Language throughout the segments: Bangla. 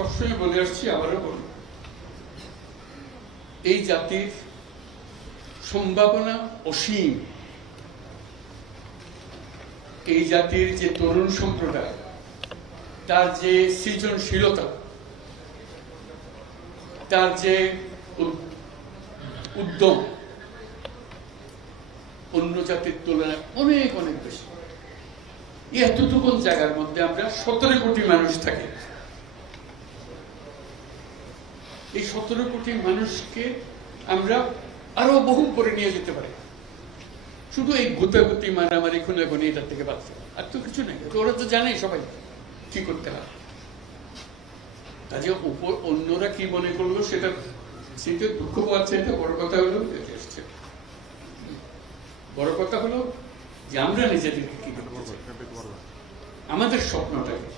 সবসময় বলে আসছি, আবারও বলি, এই জাতির সম্ভাবনা অসীম। এই জাতির যে তরুণ সম্প্রদায়, তার যে সৃজনশীলতা, তার যে উদ্যম অন্য জাতির তুলনায় অনেক অনেক বেশি। এতটুকু জায়গার মধ্যে আমরা 17 কোটি মানুষ থাকি। এই 17 কোটি মানুষকে আমরা আরো বহু করে নিয়ে যেতে পারি, শুধু এই গুতাগুতি মারামারি খুনাখুনি এটার থেকে বাঁচতে, আর তো কিছু নেই। ওরা তো জানে সবাই কি করতে হয়। কাজে উপর অন্যরা কি মনে করলো সেটা দুঃখ পাচ্ছে। এটা বড় কথা হলো, বড় কথা হলো যে আমরা নিজেদেরকে কি করবো, আমাদের স্বপ্নটাকে,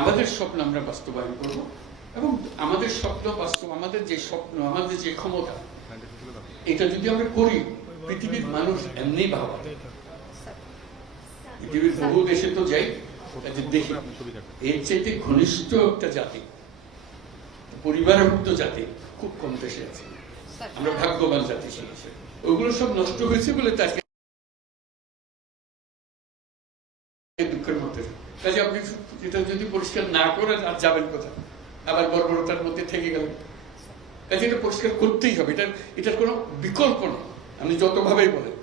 আমাদের স্বপ্ন আমরা বাস্তবায়ন করবো। এবং আমাদের স্বপ্ন বাস্তব, আমাদের যে স্বপ্ন, আমাদের যে ক্ষমতা, এটা যদি আমরা করি, পৃথিবীর মানুষ এমনি ভাবা, পৃথিবীর বহু দেশে তো যাই, দেখি এর চাইতে ঘনিষ্ঠ একটা জাতি, পরিবারভুক্ত জাতি খুব কম দেশে আছে। আমরা ভাগ্যবান জাতি ছিল। ওইগুলো সব নষ্ট হয়েছে বলে তাকে দুঃখের মধ্যে। কাজে আপনি এটা যদি পরিষ্কার না করে আর যাবেন কোথায়, আবার বর্বরতার মধ্যে থেকে গেলেন। কাজে এটা পরিষ্কার করতেই হবে, এটার কোনো বিকল্প নেই। আপনি যতভাবেই বলেন,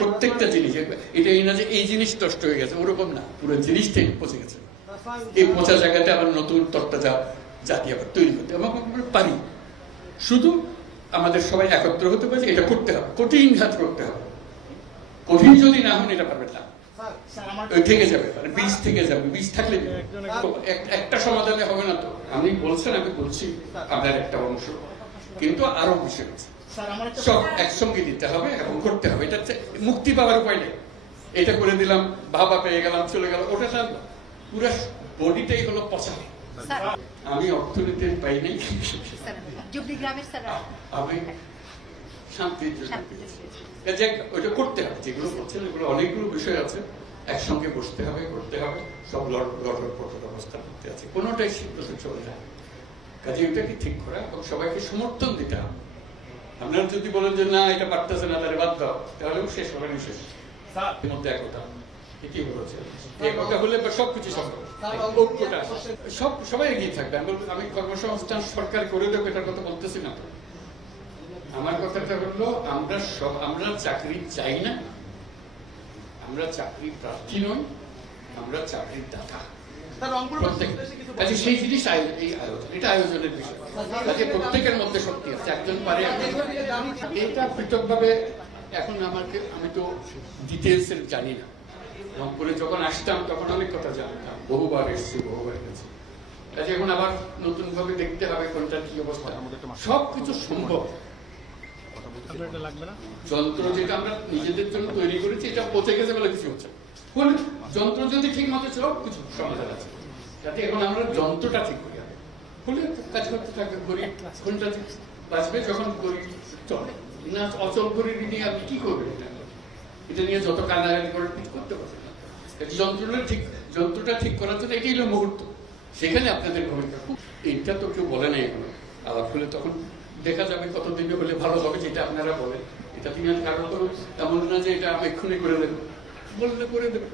প্রত্যেকটা জিনিস, এটা এই না যে এই জিনিস নষ্ট হয়ে গেছে, ওরকম না, পুরো জিনিসটাই পচে গেছে। এই পচা জায়গাতে আবার নতুন তরতাজা জাতি আবার তৈরি করতে আমরা পারি। শুধু আমাদের সবাই একত্র হতে পারে, এটা করতে হবে, কঠিন কাজ করতে হবে। কঠিন যদি না হন এটা পারবেন না, থেকে যাবে, বীজ থেকে যাবে। বীজ থাকলে একটা সমাধানে হবে না। তো আমি বলছেন, আমি বলছি আপনার একটা অংশ, কিন্তু আরো বিষয় আছে, সব একসঙ্গে দিতে হবে এবং করতে হবে। এটা মুক্তি পাওয়ার উপায় নেই। এটা করে দিলাম, ভাবা পেয়ে গেলাম, চলে গেল, ওটা পুরো বডিটাই হলো পচা। আমি অর্থনীতির পাই নাই, আমি শান্তির জন্য ওইটা করতে হবে। যেগুলো বলছেন এগুলো অনেকগুলো বিষয় আছে, একসঙ্গে বসতে হবে, করতে হবে। সব লড়পট অবস্থা করতে আছে, কোনোটাই সিদ্ধান্ত চলে যায়। কাজে ওইটাকে ঠিক করা এবং সবাইকে সমর্থন দিতে হবে। আপনারা যদি বলেন যে না এটা পারতেছে না, তাহলে বাদ দাও, তাহলেও শেষ হবে না। শেষ মধ্যে একতা, ঠিকই বলেছে, একতা হলে সবকিছু সম্ভব। ঐক্যটা সবাই এগিয়ে থাকবে। আমি কর্মসংস্থান সরকার করে দেবো এটার কথা বলতেছি না। আমার কথাটা হলো, আমরা চাকরি চাই না, আমরা চাকরি প্রার্থী নই, আমরা চাকরির দাতা। সেই জিনিস এই আয়োজন, এটা আয়োজনের বিষয়। কাজে প্রত্যেকের মধ্যে শক্তি আছে, একজন পারে। এটা পৃথকভাবে এখন আমি তো ডিটেলস এর জানি না। রংপুরে যখন আসতাম তখন অনেক কথা জানতাম, বহুবার এসেছি, বহুবার গেছি। কাজে এখন আবার নতুন ভাবে দেখতে হবে কোনটা কি অবস্থা। সবকিছু সম্ভব। যন্ত্র যেটা আমরা নিজেদের জন্য তৈরি করেছি, এটা পচে গেছে বলে কিছু হচ্ছে। যন্ত্র যদি ঠিক মতো সব কিছু সমাধান আছে। যাতে এখন আমরা যন্ত্রটা ঠিক করি, হলে কাজ করতে থাকবে। গরিব কোনটা বাঁচবে যখন গরিব চলে না, অচল গরিব নিয়ে আপনি কি করবেন? এটা নিয়ে যত কান্নাকাটি করে ঠিক করতে পারবেন না। যন্ত্রটা ঠিক করার জন্য এটাই হলো মুহূর্ত। সেখানে আপনাদের ভূমিকা খুব। এটা তো কেউ বলে নাই এখনো। আলাপ হলে তখন দেখা যাবে কতদিনে হলে ভালো হবে, যেটা আপনারা বলেন। এটা তিনি কারণ এমন না যে এটা আমি এক্ষুনি করে দেবো, বললে করে দেবে।